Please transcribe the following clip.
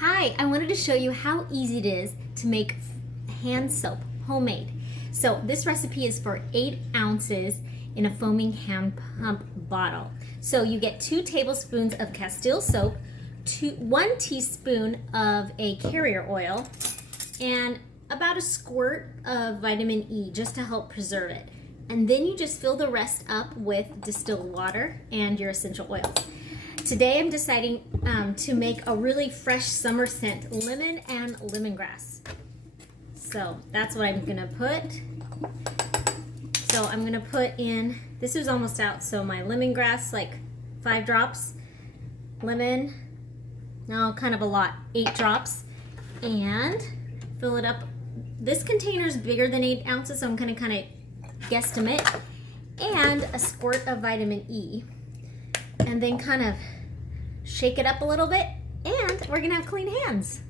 Hi, I wanted to show you how easy it is to make hand soap, homemade. So this recipe is for 8 ounces in a foaming hand pump bottle. So you get 2 tablespoons of Castille soap, 1 teaspoon of a carrier oil, and about a squirt of vitamin E just to help preserve it. And then you just fill the rest up with distilled water and your essential oils. Today I'm deciding to make a really fresh summer scent, lemon and lemongrass. So that's what I'm gonna put. So I'm gonna put in, this is almost out, so my lemongrass, like 5 drops, lemon, no, kind of a lot, 8 drops, and fill it up. This container is bigger than 8 ounces, so I'm gonna kind of guesstimate, and a squirt of vitamin E, and then kind of shake it up a little bit, and we're gonna have clean hands.